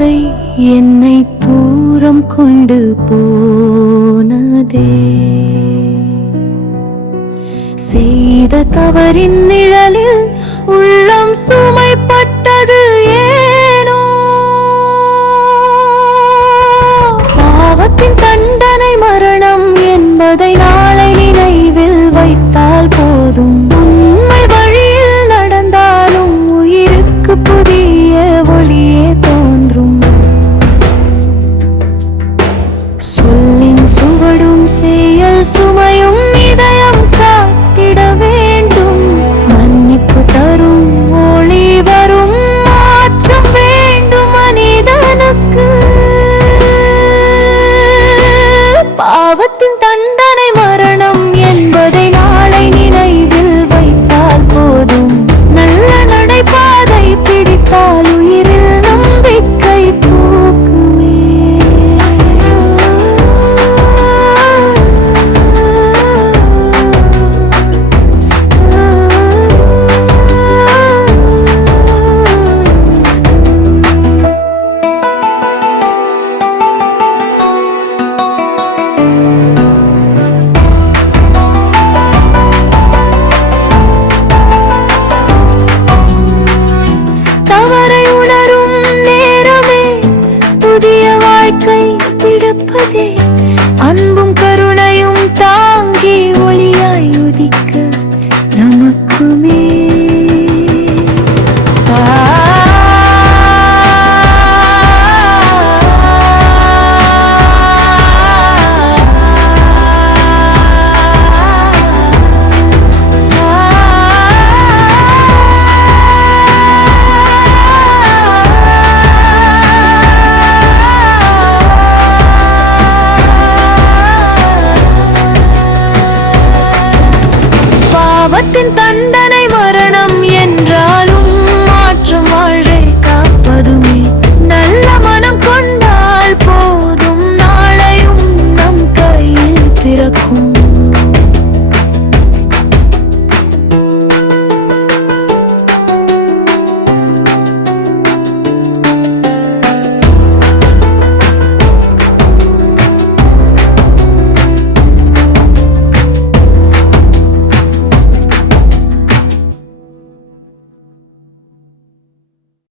வார்த்தை என்னை தூரம் கொண்டு போனதே. செய்த தவறின் நிழலில் உள்ளம் சுமைப்பட்டது ஏனோ. பாவத்தின் தண்டனை மரணம் என்பதை நாளை நினைவில் வைத்தால் போதும். உண்மை வழியில் நடந்தாலும் உயிருக்கு புதிய ஒளியே தோன்றும். சொல்லின் சுவடும் செயல் சுமையும் இதயம் காத்திட வேண்டும். மன்னிப்பு தரும் ஒளி வரும் மாற்றம் வேண்டும் மனிதனுக்கு. பாவத்தின் தண்டனை மரணம் என்பதை நாளை நினைவில் வைத்தால் போதும். நல்ல நடைபாதை பிடித்தால் உயிரில் நம்பிக்கை பூக்குமே. தவறை உணரும் நேரமே புதிய வாழ்க்கை பிடிப்பதே. அன்பும்